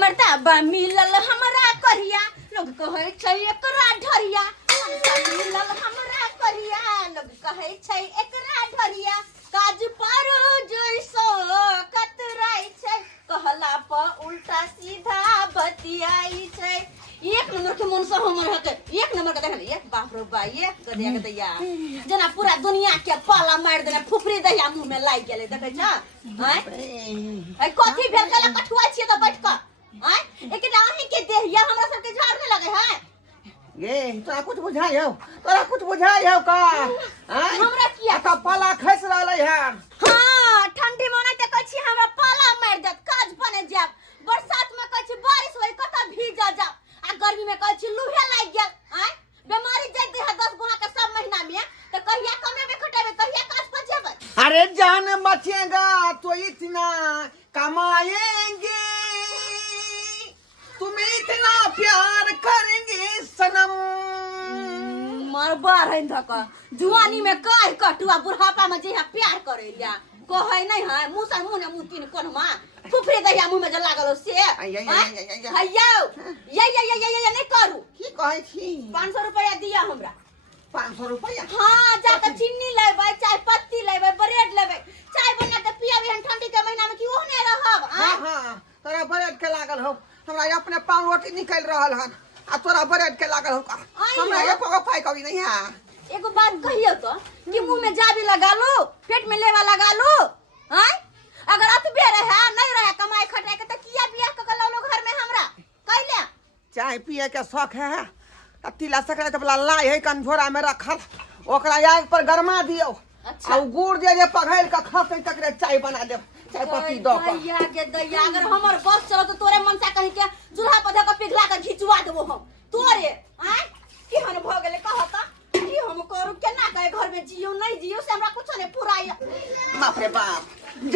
मर्दाबा मिलल हमरा करिया लोग कहे छै एकरा ढरिया मिलल हमरा करिया लोग कहे छै एकरा ढरिया काज पर जैसो कतराई छै कहला पर उल्टा सीधा बतियाई छै एक नंबर के मन से हमर हते एक नंबर के देखले एक बाप रे बा एक गदिया के दैया जना पूरा दुनिया के पाला मार देने फुफरी दैया मुंह में लाग गेले देखे छ हैं कथि भेल गला कठुआ छिए त बैठ क हैं एक डाही के देहिया हमरा सब के झाड़ में लगे है ये तोरा कुछ बुझाई हो का हैं हमरा किया का पाला खस रहले है हां ठंडी में नहीं त कहै छी हमरा पाला मार देत काज बने जाब बरसात में कहै छी बारिश होई कत भीजा जा आ गर्मी में कहै छी लूहे लाग गेल हैं बीमारी जैते है 10 गुना के सब महीना में त कहिया कमेबे खटेबे कहिया काज पर जेबे अरे जान बचेगा तो इतना कमाएंगे तुम्हें इतना प्यार करेंगे सनम मरबा है धक जुआनी में काहे कटुआ बुढ़ापा में जे प्यार करे या कहै नहीं है मुंह से मुंह ने मुंह तीन कोनमा फुफरे दहिया मुंह में जे लागल से हैया ये नहीं करू की कहै छी 500 रुपया दिया हमरा 500 रुपया हां जाके चीनी लेबै चाय पत्ती लेबै ब्रेड लेबै चाय बना के पियाबे हम ठंडी के महीना में की ओहने रहब हां तोरा ब्रेड के लागल हो हमरा अपने पान रोटी निकल रहल हन आ तोरा ब्रेड के लागल हो का हमरा एको को पाई कभी नहीं है एगो बात कहियो तो कि मुंह में जाबी लगा लो पेट में लेवा लगा लो हैं अगर अतबे रहे नहीं रहे कमाई खटाई के त किया बियाह क लो घर में हमरा कहले चाय पिए के शौक है तिला सकरा वाला लाई है कंझोरा में रखल ओकरा आग पर गरमा दियो आ गुड़ जे पघैल के खसै तकरे चाय बना देब चाय पत्ती दो दैया के दैया अगर हमर बस चलो तो तोरे मन से कहि के चूल्हा पर धक पिघला के घिचवा देबो हम तोरे हैं की हन भ गेले कहता की हम करू केना कहे घर में जियो नहीं जियो से हमरा कुछ नहीं पुराई बाप रे बाप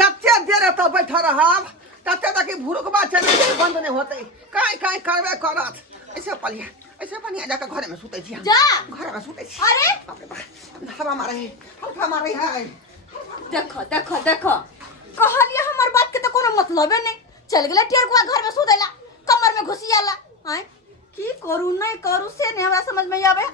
जते देर त बैठ रहब तते तक भुरुकबा चले बंद नहीं होते काई करबे करत ऐसे पनिया जाके घर में सुते छी जा घर में सुते छी अरे बाप रे बाप हवा मारे है देखो कहलिए हमर बात के तो कोनो मतलबे नहीं चल गेले टेरकुआ घर में सुतेला कमर में घुसियाला हैं की करू नहीं करू से नहीं हमरा समझ में आवे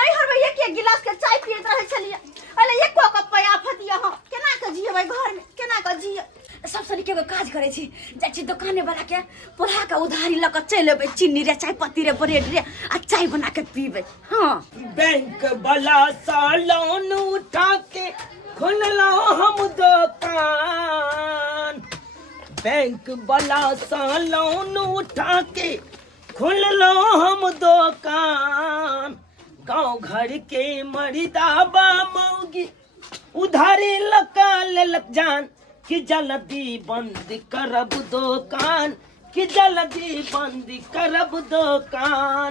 नहीं हर एक गिलास के चाय पीत रहे चलिए अले एक कप पे आफत हम केना के जिए भाई घर में केना के जिए सब सनी के काज करे छी जाइ छी दुकाने वाला के पोला के उधारी ल के चल लेबे चीनी रे चाय पत्ती रे ब्रेड रे आ चाय बना के पीबे हां बैंक वाला सा लोन उठा के खोल लो हम दुकान बैंक वाला सा लोन उठा के खोल लो हम दुकान गांव घर के मर्दाबा मौगी उधारी लगा ले जान कि जल्दी बंद करब दुकान कि जल्दी बंद करब दुकान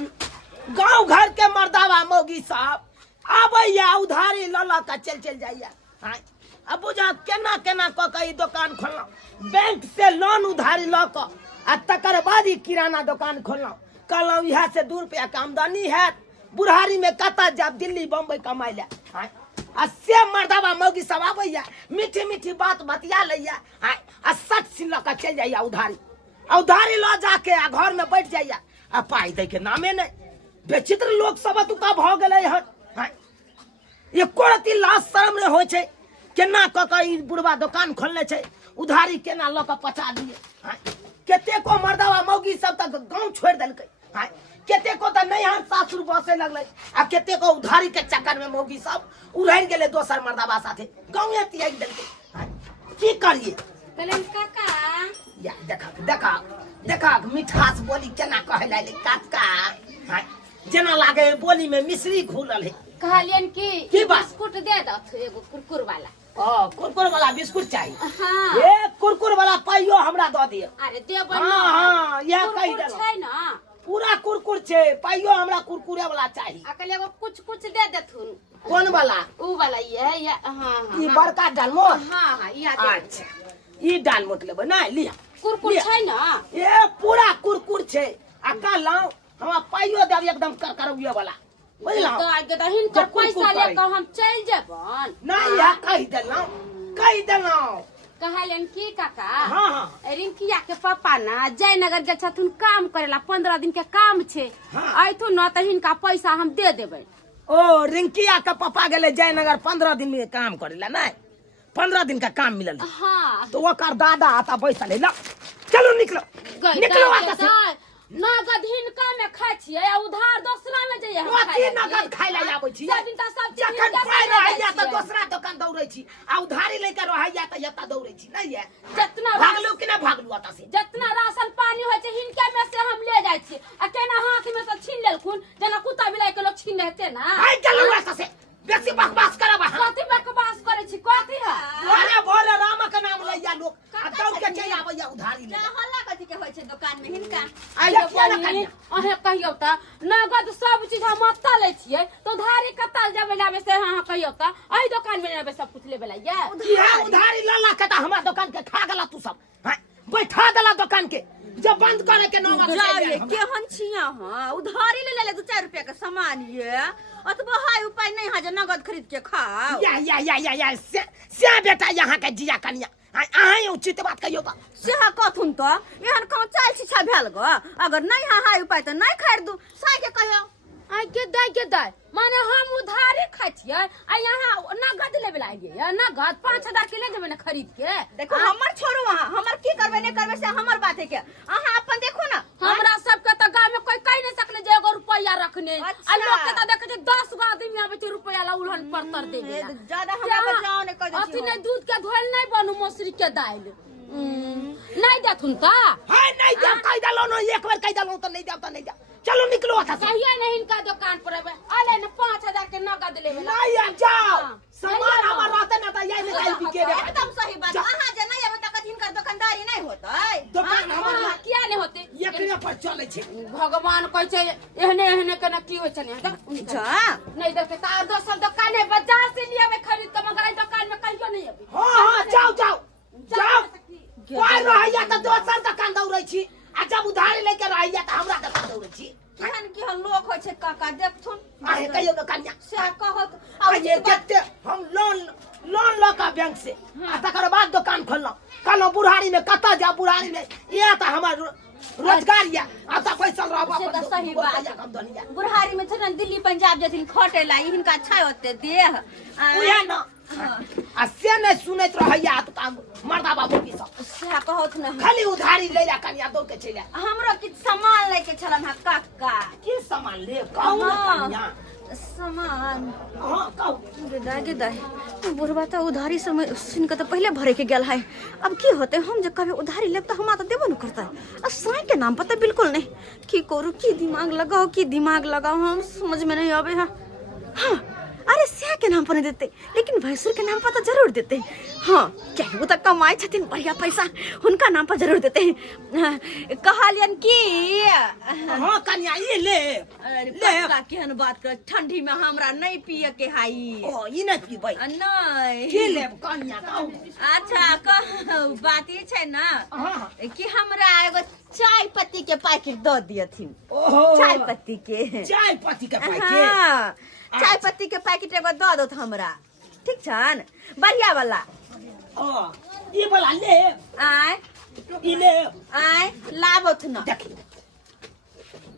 गांव घर के मर्दाबा मौगी साहब आबैया उधारी लला का चल जाइया अब बुझा केना क के दुकान खोलना बैंक से लोन उधारी ल क आ तकर बाद ही किराना दुकान खोलना कहलौ यहाँ से 2 रुपया का आमदनी है बुढ़ारी में कता जाब दिल्ली बम्बई कमाई ले आ से मर्दाबा मौगी सब आबैया मीठी बात बतिया लैया आ 60 ल के चल जाइया उधारी ल जाके आ घर में बैठ जाइया आ पाई दे के नामे नहीं बेचित्र लोग सब तुका भ गेलै हन ये कोरती लाश शर्म रे होय छै केना क के ई बुढ़वा दुकान खोलने छै उधारी केना ल के पचा दिए केते को मर्दाबा मौगी सब तक गांव छोड़ देलकै केते को त नहीं हन सासुर बसे लगलै आ केते को उधारी के चक्कर में मौगी सब उड़ै गेले दोसर मर्दाबा साथे गांवे तियाग देलकै की करिए कलम काका या देखा मिठास बोली केना कहै लाले काका जेना लागे बोली में मिश्री घुलल है कहलियन की बिस्कुट दे दो एगो कुरकुर वाला कुरकुर वाला बिस्कुट चाहिए हां ए कुरकुर वाला पाइयो हमरा द दियो अरे देब हां या कहि दे छै ना पूरा कुरकुर छै पाइयो हमरा कुरकुरे वाला चाहिए अकल एगो कुछ दे देथुन कौन वाला ऊ वाला ये हां ई बड़का डालमो हां ई आ अच्छा ई डालमोट लेबे ना लिया कुरकुर छै ना ए पूरा कुरकुर छै आ का लाओ हमरा पाइयो देब एकदम करकरौए वाला बुझलौ तो आगे दहिन का पैसा ले के हम चल जेबन नहीं या कहि देलौ कहलन की काका हाँ हाँ रिंकिया के पापा ना जयनगर गेल छथुन काम करेला 15 दिन के काम छे हाँ। अइथुन न त हिनका पैसा हम दे देबै। ओ रिंकिया का पापा गेले जयनगर 15 दिन में काम करेला नहीं 15 दिन का काम मिलल हाँ तो ओकर दादा आता बैसल है ला चलो निकलो निकलो आता से नगद हिनका में खाइ छियै आ उधार दोसरा में जइए हम ओती नगद खाइ ला आबै छी सब दिन त सब चीज जखन पाइ रहैया त दोसरा दुकान दौड़ै छी आ उधारी लेके रहैया त यता दौड़ै छी नहीं है जितना भागलू कि ना भागलू आता से जितना राशन पानी होइ छै हिनके में से हम ले जाइ छी आ केना हाथ में से छीन लेलखुन जना कुत्ता बिलाई के लोग छीन लेते ना आई गेलू आता से बेसी बकवास करब कथी बकवास करे छी कथी है भोले भोले राम के नाम लैया लोग आ दौड़ के चल आबैया उधारी ले क्या हल्ला कथी के होइ छै दुकान में हिनका आई किया ना करिया अहे कहियो त नगद सब चीज हम अत्ता ले छियै तो उधारी कत्ता जब लाबे से हां कहियो त एही दुकान में लेबे सब कुछ लेबे ला ये उधारी लल्ला के त हमरा दुकान के खा गेला तू सब हां बैठा देला दुकान के जब बंद करे के नौबत जाए केहन छिया हां उधारी ले ले 2-4 रुपया के सामान ये अतबो हाई उपाय नहीं है जे नगद खरीद के खाओ या से बेटा यहाँ के जिया कनिया अहाँ उचित बात कहियो त सेहा कथुन त एहन कौन चाल शिक्षा भेल ग अगर नहीं है हाई उपाय त नहीं खरीदू साइ के कहियो आ के दाय माने हम उधारी खाइ छियै आ यहाँ नगद लेबे लागिए नगद 5000 के ले देबे ना खरीद के देखो हमर छोड़ू वहां हमर की करबे नहीं करबे से हमर बात है के अहाँ अपन देखो ना हमरा सब के त गांव में कोई कह नहीं सकले जे एगो रुपया रखने आ लोग के त देखे 10 गो आदमी आबे छै रुपया ला उल्हन पर देबे ज्यादा हमरा बचाओ नहीं कर अथी नहीं दूध के धोल नहीं बनू मौसरी के दाल नहीं देथुन त हाय नहीं दे कह दलो न एक बार कह दलो त नहीं दे त नहीं दे चलो निकलो आता से कहिए नहीं इनका दुकान पर आबे अले न 5000 के नगद लेबे ला नहीं आ जाओ सामान हमर रहते न त यही में कहीं बिके रे एकदम सही बात अहाँ जे नहीं आबे त कथि हिनकर दुकानदारी नहीं होतै दुकान हमर किया नहीं होते एकरे पर चले छै भगवान कहै छै एहने एहने केना की होइ छै नहीं नहीं देखे तार दोसर दुकाने बाजार से लिया में खरीद के मगर दुकान में कहियो नहीं आबे हां जाओ कोई रहैया त दोसर दुकान दौड़ै छी आ जब उधारी लेके रहैया त हमरा दुकान दौड़ै छी केहन लोक होइ छै काका देखथुन आहे कहियो दुकानिया से कहत अब ये केते हम लोन ल का बैंक से आ तकर बाद दुकान खोललो कहलो बुढ़ारी में कता जा बुढ़ारी में ये त हमर रोजगार या आ त पैसा रहबा से त सही बात कम दुनिया बुढ़ारी में छन दिल्ली पंजाब जथिन खटे ला हिनका अच्छा होते देह उहे न आ से नै सुनैत रहैया त मर्दा बाबू की सब से कहत न खाली उधारी ले जा कनिया दौड़ के चले हमरो किछ सामान लेके छलन हा काका की सामान ले कहू न कनिया सामान हां कहू दाई बुढ़वा त उधारी समय सुन के त पहले भरे के गेल है अब की होते हम जे कभी उधारी लेब त हमरा त देबो न करता आ साई के नाम पर त बिल्कुल नहीं की करू की दिमाग लगाओ हम समझ में नहीं आवे हां अरे सिया के नाम पर नहीं देते लेकिन भैंसुर के नाम पर तो जरूर देते हाँ क्या वो तो कमाए छथिन बढ़िया पैसा उनका नाम पर जरूर देते कहलियन की हां कन्या ये ले पक्का केहन बात कर ठंडी में हमरा नहीं पिए के हाई ओ ई नहीं पीबै नहीं के लेब कन्या कहू अच्छा कहू बात ये छै ना हां कि हमरा एगो चाय पत्ती के पैकेट दो दियथिन ओहो चाय पत्ती के पैकेट हाँ चाय पत्ती के पैकेट एगो दो दो हमरा ठीक छन बढ़िया वाला ओ ई वाला ले आय ई ले आय लाबोथ न देख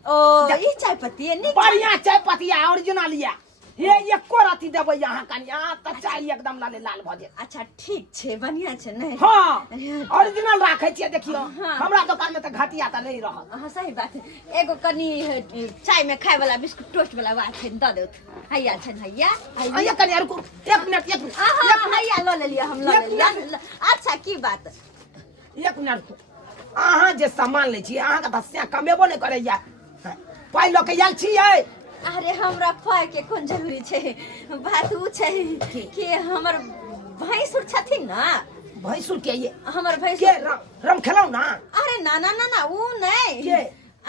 ओ ई चाय पत्ती है नीक बढ़िया चाय पत्ती ओरिजिनल या ये एको राती देबै यहाँ कन्या त चाय एकदम लाल भ जाय अच्छा ठीक छे बढ़िया छे नहीं हां ओरिजिनल राखै छियै देखियो हमरा दुकान में त घटिया त नहीं रहल हां सही बात है एगो कनी चाय में खाए वाला बिस्कुट टोस्ट वाला बात है द देत हैया छन हैया कन्या रुको एक मिनट हां हैया लो ले लिया हम लो ले लिया अच्छा की बात एक मिनट रुको अहाँ जे सामान ले छी अहाँ के त कमेबो नहीं करैया पाइ ल के आयल छियै अरे हमरा पाय के कोन जरूरी छे बात उ छे कि हमर भैंसुर छथिन ना भैंसुर के ये हमर के भैंसुर रम खेलौ ना अरे ना उ नहीं के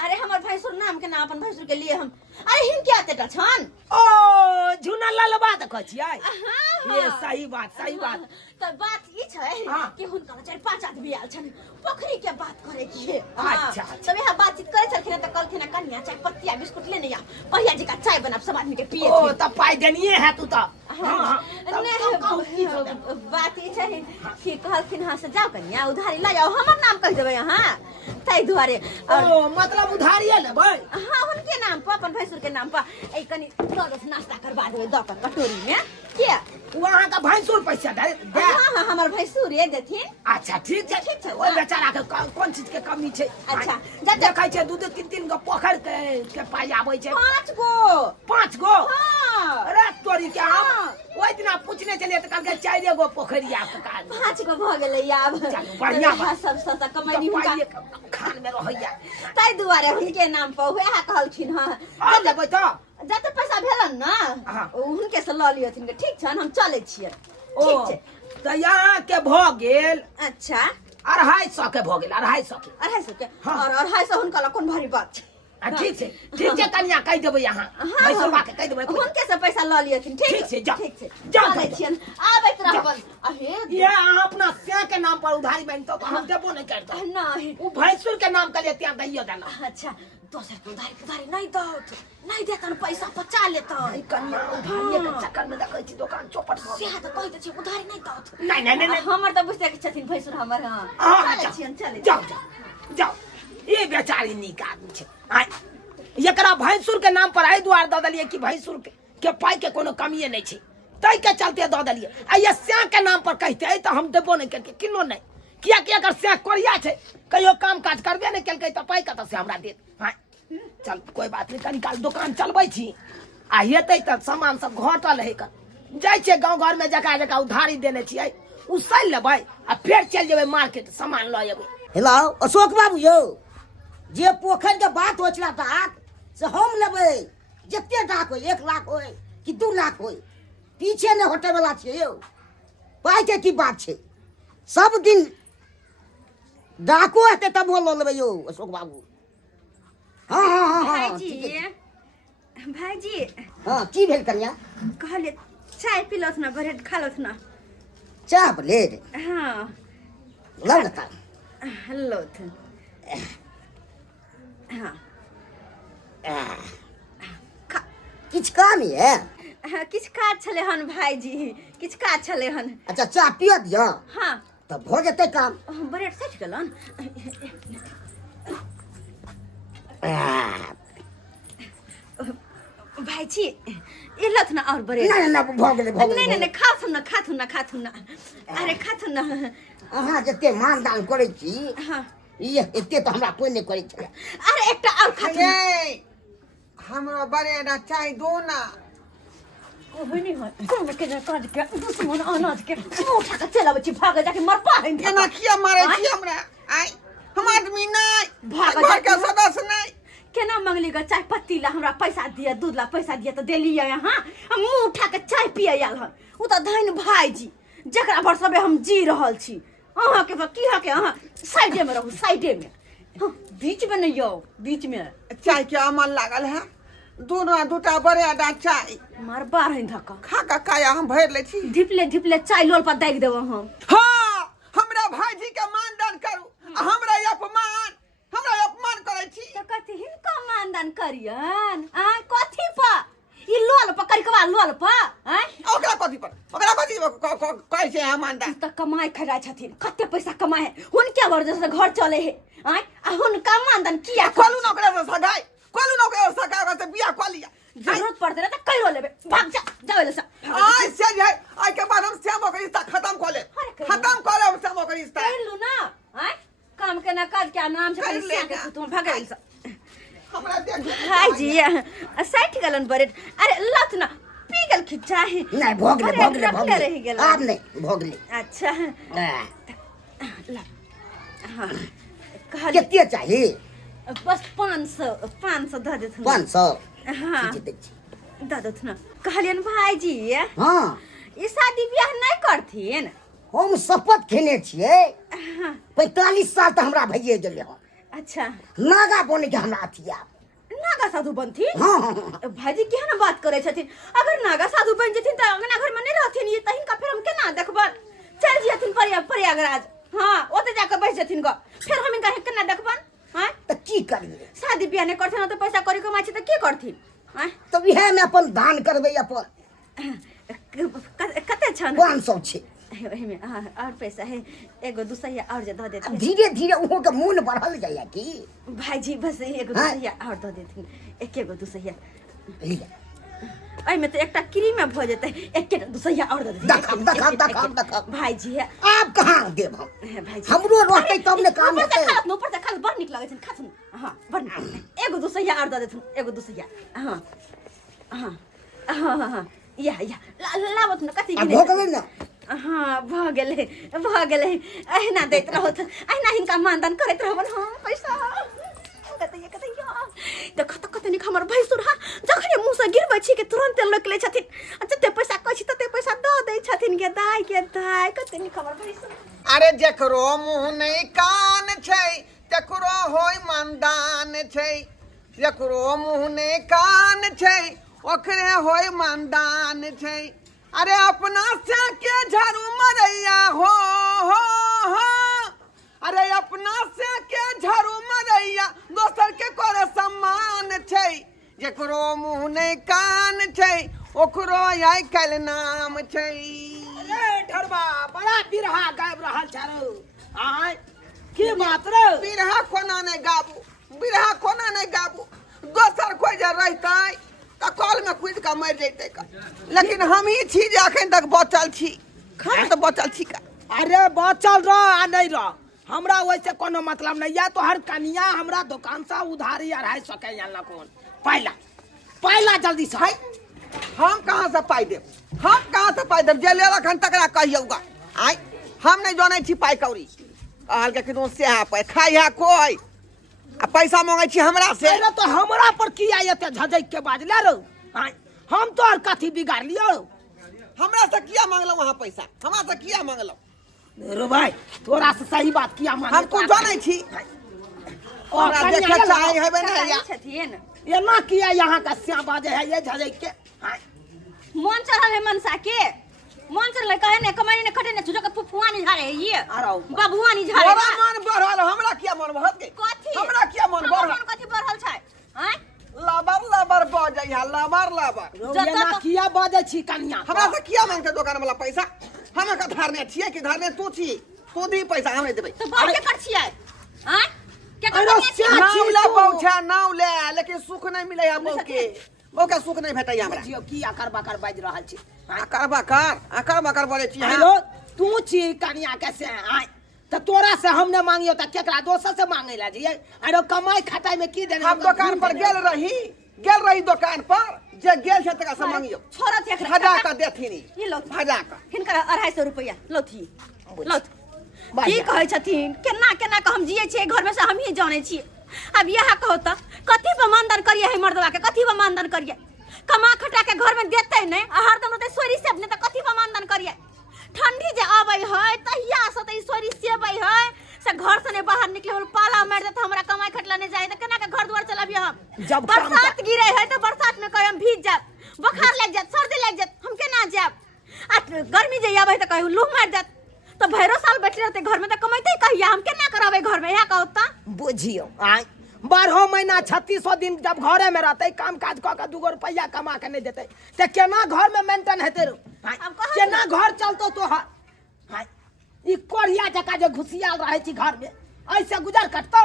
अरे हमर भैंसुर नाम के ना अपन भैंसुर के लिए हम अरे हिन क्या तेटा छन ओ झुना ललबा त कछियै ये सही बात तो बात ई छै कि हुनका 4-5 आदमी आयल छन पोखरी के बात करे की अच्छा तब यहाँ बातचीत करे छलखिन त कहलखिन कन्या चाय पत्ती बिस्कुट लेने आ पहिया जी का चाय बनाब सब आदमी के पिए ओ त पाइ देनिए है तू त बात ई छै कि कहलखिन हाँ से जाओ कनिया उधारी ला जाओ हमर नाम कह देबै अहाँ ताहि दुआरे ओ मतलब उधारिये लेबै। हाँ उनके नाम पर अपन भैंसुर के नाम पर ए कनी दस नाश्ता करवा देबै द कर कटोरी में के वहाँ का भैंसुर पैसा दे दे। हाँ हमर भैंसुर ये देथिन। अच्छा ठीक छै ओइ बेचारा के कोन चीज के कमी छै। अच्छा देखै छै दू तीन तीन गो पोखर के पाई आबै छै 5 गो हाँ अरे तोरी के हम ओइ दिना पूछने चलिए त कहलकै 4 गो पोखरिया का 5 गो भ गेलै आब बढ़िया सब सब कमाई हुनका खान में रहैया ताहि दुआरे हुनके नाम पर वएह कहलखिन हाँ देबै त जते पैसा भेलन ना हुनके से ल लियथिन के ठीक छन हम चलै छियै। ठीक छै त यहाँ के भ गेल। अच्छा 250 के भ गेल 250 के और 250 हुनका ला कोन भारी बात छै। ठीक छै कन्या कह देबै यहाँ भैंसुरबा के कह देबै हुनके से पैसा ल लियथिन। ठीक छै जा ठीक छै चलै छियन आबैत रहबन। अहे ये अहाँ अपना से के नाम पर उधारी मांग तो हम देबो नहीं करतो नहीं उ भैंसुर के नाम के लेते दैयो देना। अच्छा दोसर के उधारी नहीं दौत नहीं देतन पैसा बचा लेत कन्या उधारी के चक्कर में देखै छी दुकान चौपट हो से त कहै छी उधारी नहीं दौत। नहीं हमर त बुझते के छथिन भैंसुर हमर। हां चलै छियन चलै जाओ ये बेचारी नीक आदमी छै। आय एकरा भैंसुर के नाम पर आइ दुआर द देलिए कि भैंसुर के पाई के कोनो कमिए नहीं छै तै के चलते द देलिए। आ ये स्या के नाम पर कहते त हम देबो नहीं करके किनो नहीं किया कि अगर स्या कोरिया छै कहियो काम काज करबे नहीं केलकै त पाई कत से हमरा देत। हां चल कोई बात नहीं कनी काल दुकान चलबै छी आ हेतै त सामान सब घटल है कर जाय छै गांव घर में जका उधारी देने छियै उ सैल लेबै आ फेर चल जेबै मार्केट सामान ल जेबै। हेलो अशोक बाबू यौ जे पोखर के बात हो छला डाक से हम लेबै जते डाक हो 1 लाख हो कि 2 लाख हो पीछे न हटे वाला छै यौ पाई के की बात छै सब दिन डाको हेतै तब हो ल लेबै यौ अशोक बाबू। हाँ भाईजी हाँ की भेल कन्या कहले चाय पिलत ना ब्रेड खालत ना चाय ब्रेड हाँ लग का हेलो हाँ किछ काम है किछ काज छले हन भाईजी किछ काज छले हन। अच्छा चाय पिय दिया हाँ तब हो जते काम। ब्रेड सच गेलन भाईजी इलत ना और ब्रेड ना भ गेलै नहीं खाथुन ना अरे खाथुन ना अहाँ जते मानदान करै छी हाँ ये एते तो हमरा कोई नहीं करे छले। अरे एकटा और खाथुन हमरो बड़े ना चाय दो ना कोई नहीं है कोन के काज के दुश्मन अनाज के उठा के चला बच्ची भाग जाके मर पा है एना किया मारे छी हमरा आई हम आदमी नहीं भाग घर के सदस्य नहीं केना मंगली ग चाय पत्ती ला हमरा पैसा दिया दूध ला पैसा दिया तो देलिए यहाँ हम मुंह उठा के चाय पिए आल हन उ त धन भाईजी जकरा पर सबे हम जी रहल छी अहाँ के की है के अहाँ साइडे में रहू साइडे में बीच में नहीं यो बीच में चाय के अमल लागल है दोनों दूटा बड़े अडा चाय मार बार है धक्का खा का काया हम भर ले छी ढिपले चाय लोल पर दाग देब हम। हां हमरा भाईजी के मानदान करू हमरा अपमान करे छी त कथि हिनका मानदान करियन आ कथि पर ई लोल पर करिकवा लोल पर हैं ओकरा कथि कहै छै हम मानदान त कमाई खरा छथिन कते पैसा कमाए है हुनके वजह से घर चले है हैं आ हुनका मानदान किया कोलू नौकरा से सगाई से बियाह क लिया जरूरत पड़ते त कइरो लेबे भाग जा जावे से आज से जाए आज के बाद हम श्याम का रिश्ता खत्म कर ले हम श्याम का रिश्ता कर लू ना हैं काम के ना काज के नाम से पैसा के तुम भागे से हमरा देख हाय जी सेट गलन बरेड अरे लत ना पी गल खिचा है नहीं भोगले रह गेल आप नहीं भोगले। अच्छा ला हां कितने चाहिए बस 500 दे देथुन 500 हां दे देथुन कहलियन भाईजी हाँ ई शादी ब्याह नहीं करथिन हम शपथ खेने छिए हाँ 45 साल तक हमरा भइए गेले हो। अच्छा नागा बने के हमरा अथिया नागा साधु बनथी हाँ भाईजी केहन बात करे छथिन अगर नागा साधु बन जथिन त अंगना घर में नहीं रहथिन ये तहिन का फिर हम केना देखबन चल जथिन प्रयागराज हां ओते जाके बैठ जथिन ग फिर हम इनका केना देखबन हां तो की करिए शादी ब्याह नहीं करथिन तो पैसा करी कमाई छै त की करथिन हां तो इहे में अपन दान करबे अपन कते छन 500 छे एहिमे और पैसा है एगो दूसैया और जे दऽ अब देथिन धीरे धीरे उहो के मन बढ़ल जाइए की भाईजी बस एगो हाँ। दूसैया और दऽ देथिन एकेगो दूसैया लिया एहिमे तो एकटा क्रीम में भऽ जेतै एकेटा दूसैया और दऽ देथिन देखब भाईजी है आप कहाँ देब हम भाईजी हमरो रहतै तब ने काम हेतै ऊपर से खा बड़ नीक लगै छै खा सुन हां बड़ नीक एगो दूसैया और दऽ देथिन एगो दूसैया हां हां हां या लाबत न कथि अब हो गेलै न हाँ भऽ गेलै अहिना दैत रहत अहिना हिनका मानदान करैत रहबन हाँ पैसा देखो तऽ कते नीक हमर भैंसुर हा जखने मुँह से गिरबै छी कि तुरंत लोक लै छथिन जते पैसा कहै छी तते पैसा दऽ दै छथिन गे दाय कते नीक हमर भैंसुर अरे जेकरो मुँह नहीं कान छै तेकरो होय मानदान छै जेकरो मुँह नहीं कान छै ओकरे होय मानदान छै अरे अपना से के झाड़ू मरैया हो अरे अपना से के झाड़ू मरैया दोसर के करे सम्मान छै जेकरो मुँह नहीं कान छै ओकरो आइ काल्हि नाम छै अरे ढरबा बड़ा बिरहा गाबि रहल छौ आय की बात रे बिरहा कोना नहीं गाबू दोसर कोई जे रहतै तऽ कल में कूद के मर जैतै लेकिन हम ही छी जे अखन तक बचल छी हम तऽ बचल छी का अरे बचल रह आ नहीं रह हमरा वैसे कोनो मतलब नहीं है तो हर कनिया हमरा दुकान से उधारी 250 के आनला कोन पहला जल्दी से है हम कहाँ से पाई देब जे लेलक हन तकरा कहियौगा आइ हम नहीं जानै छी पाई कौड़ी कहल के किनो से पे खाई है कोई आ पैसा मांगे छी हमरा से अरे तो हमरा पर किया एते झजक के बाजले रो आय हम तो और कथी बिगाड़ लियो हमरा से किया मांगलौ वहां पैसा हमरा से किया मांगलौ रो भाई तोरा से सही बात किया मांगे हम तू जानै छी हमरा देखे चाहे हेबे नहीं या छथिन एना किया यहाँ का स्या बाजे है ये झजक के आय मन चढ़ल है मनसा के मन चढ़ल कहे ने कमानी ने खटे ने छुजो के फुफुआ नहीं झारे है ये अरे बबुआ नहीं झारे तोरा मन बढ़ल हमरा किया मन बढ़त के कथी हमरा किया मन बढ़ल कथी बढ़ल छै हैं लबर बजै है लबर रो एना किया बाजे छी कनिया हमरा से किया मांगते दुकान वाला पैसा हम का धारने छिए कि धारने तू छी तू दी पैसा हम देबै तो बात के कर छियै हैं के अरे कर नाउ ले पहुंचा नाउ ले लेकिन सुख नहीं मिले है बहु के सुख नहीं भेटै हमरा जियो किया करबा बाज रहल छी आकर बकर बोले छी हेलो तू छी कनिया कैसे आय तो तोरा से हम न मांगियो त केकरा दोसर से मांगे ला जी अरे कमाई खटाई में की देने हम दुकान पर गेल रही दुकान पर जे गेल छै तका से मांगियो छोरत एक भजा का देथिनी ये लो भजा का हिनकर 250 रुपया लोथी लोथ की कहै छथिन केना के हम जियै छियै घर में से हम ही जानै छियै अब यह कहो त कथी पे मानदान करिए है मर्दवा के कथी पे मानदान करिए कमा खटा के घर में देते नहीं हरदम रहते सोरी से अपने त कथी पे मानदान करिए ठंडी जे आबै है तहिया से त सोरी सेबै है से घर से ने बाहर निकले बोल पाला मार दे हमरा कमाई खटला नहीं जाए त केना के घर द्वार चलाबिए हम जब बरसात गिरे है तो बरसात में कहे हम भीज जाब बुखार लग जात सर्दी लग जात हम केना जाब आ गर्मी जे आबै त कहे लू मार जात तो भैरो साल बैठे रहते घर में तो कमाइते कहिया हम केना कराबे घर में या कहो त बुझियो आय 12 महीना 3600 दिन जब घरे में रहते काम काज क के 2 रुपया कमा के नहीं देते ते केना घर में मेंटेन हेते रो केना घर चलतो तो हाय ई कोरिया जका जे घुसियाल रहे छी घर में ऐसे गुजर कटतो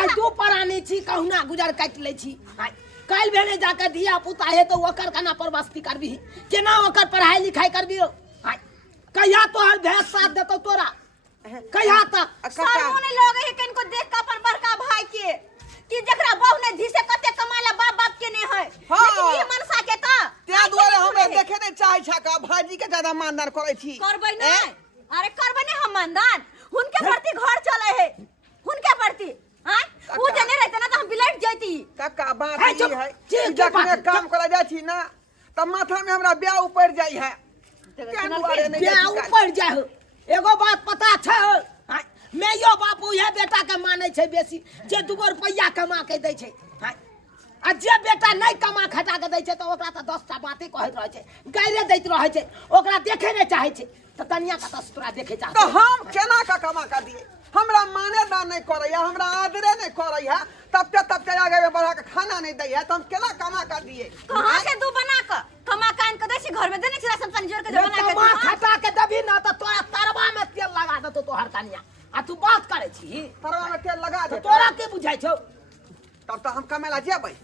आई दू परानी छी कहुना गुजर काट ले छी हाय काल भेने जाके धिया पुता है तो ओकर कना परवस्ती करबी केना ओकर पढ़ाई लिखाई करबी हाय कहिया तो हर भैंस साथ देतो तोरा कहिया तक सामने लोग है किनको देख के अपन बड़का भाई के कि जकरा बहू ने धी से कते कमाला बाप के ने है लेकिन ये मनसा के त त्या दुआरे हमरा देखे नहीं चाहे छका भाजी के ज्यादा मानदान करे छी करबै नहीं अरे करबै नहीं हम मानदान हुनके प्रति घर चले है हुनके प्रति हां उ जने रहते ना तो हम बिलट जैती का बात ई है जखने काम करे जा छी ना त माथा में हमरा ब्याह ऊपर जाई है ब्याह ऊपर जाए एगो बात पता छै मैं यो बापू ये बेटा के माने छै बेसी जे 2 रुपया कमा के दै छै आ जे बेटा नहीं कमा खटा के दै छै तो ओकरा तो 10 टा बाते कहैत रहै छै, गाइरे दैत रहै छै, ओकरा देखे नहीं चाहे छै। तो कन्या का तो तोरा देखे चाहत। तो हम केना का कमा का दिए? हमरा मानेदार नहीं करैया, हमरा आदरे नहीं करैया, तब के आगे में बढ़ा के खाना नहीं दैया, तो हम केना कमा का दिए? कहाँ से तू बना के कमा कान के दै छी, घर में देने छी राशन पानी जोड़ के जो बना के कमा खटा के देबी ना तो तोरा तरवा में तेल लगा देतो तोहर कन्या। आ तू बात करे छी तरवा में तेल लगा तो दे। तोरा के बुझाइ छौ? तब तो हम कमेला जेबै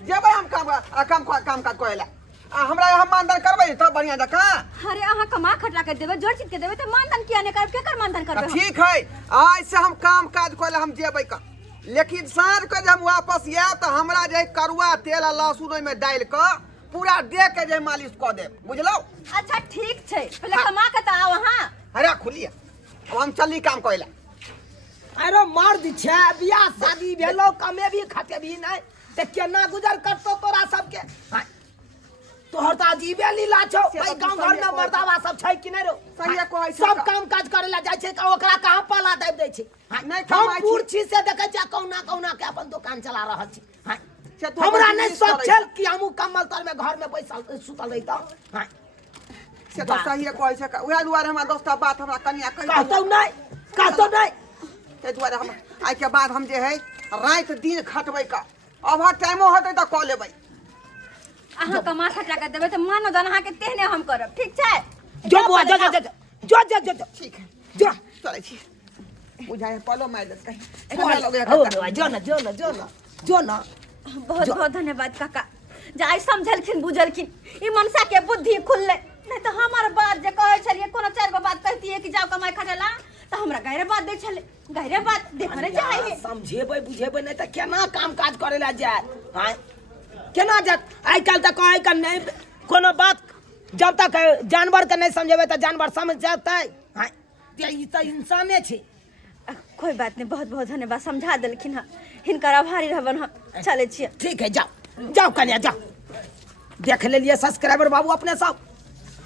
हम काम काज करेला। आ हमरा यहाँ मानदान करबै तब बढ़िया जका। अरे अहाँ कमा खटा के देबै, जोड़ चीज के देबै, तो मानदान किया नहीं करब? केकर मानदान करबै हम? ठीक है, आज से हम काम काज करेला हम जेबै का, लेकिन साँझ के जब वापस आयब तो हमरा जे करुआ तेल आ लहसुन ओहिमे डालि के पूरा दे के जे मालिश कऽ देब, बुझलौ? अच्छा ठीक छै, पहले कमा के तो आओ। अहाँ अरे खुलिए, अब हम चली काम करेला। अरे मर्द छै, बियाह शादी भेलो, कमेबी खटेबी नहीं ते केना गुजर करतो तोरा सबके? हाँ। तोहर तो अजीबे लीला छौ। भाई गांव घर में मर्दावा सब छै कि नहीं रो? सहिए कहै छै। सब काम काज करे ला जाय छै, ओकरा कहां पाला दाब दै छै? हाँ। नहीं हम कमाइ छी। पूर्छी से देखे छै कौना के अपन दुकान चला रहल छी। हाँ। से तो हमरा अपन नहीं बिजनेस सोच करै छल कि हमू कम्बल तर में घर में बैसल सुतल रहितो। हाँ। से तो सहिए कहै छै, उहे दुआरे हमरा दोस्ता बात हमरा कनिया कहि कहतो नहीं ताहि दुआरे हम आइ के बाद हम जे है रात दिन खटबै का, ओवर टाइमो होतै तऽ कऽ लेबै। अहाँ कमा खटा के देबै तो मानो दान अहाँ के तेहने हम करब, ठीक छै? जो बुआ जो ठीक है, जो चलै छी। बुझाए पलो मारि देत कहीं। जो ना बहुत बहुत धन्यवाद काका, जे आइ समझलखिन बुझलखिन, ई मनसा के बुद्धि खुलले। नहीं तो हमार बात जे कहै छलिए, कोनो 4 गो बात कहतिए कि जाओ कमाई खटेला, तो हमरा गहरे बात दै छले, गहरे बात देखने चाहिए। समझेबै बुझेबै नहीं तो केना काम काज करे ला जाय? हाँ केना जात? आइ काल तक कहै का नहीं कोनो बात, जब तक जानवर के नहीं समझेबै तो जानवर समझ जातै। हाँ ई तो इंसाने छै। कोई बात नहीं, बहुत बहुत धन्यवाद, समझा देलखिन हँ, हिनकर आभारी रहबन हम। चले छिए। ठीक है, जाओ कन्या जाओ। देख लेलिए सब्सक्राइबर बाबू अपने सब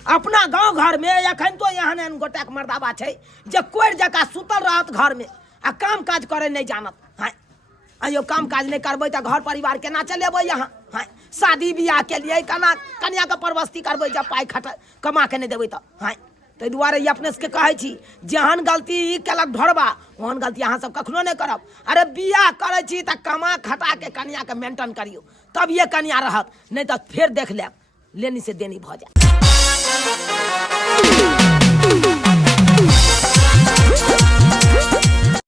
अपना गांव घर में अखन तो यहाँ ने गोटा के मर्दाबा छै जे कोर जका सुतल रहत घर में आ काम काज करे नहीं जानत। हाँ अयो काम काज नहीं करबै तो घर परिवार केना चलेबै? यहाँ हाँ शादी बियाह के लिए कना कन्या के परवस्ती करबै जब पाई खट कमा के नहीं देबै तो? हाँ ताहि दुआरे ई अपने सबके कहै छी, जेहन गलती ई केलक ढोरबा ओहन गलती अहाँ सब कखनो नहीं करब। अरे बियाह करै छी तऽ कमा खटा के कन्या के मेंटेन करियो, तब ये कन्या रहत, नहीं तो फिर देख लेब लेनी से देनी भऽ जाए।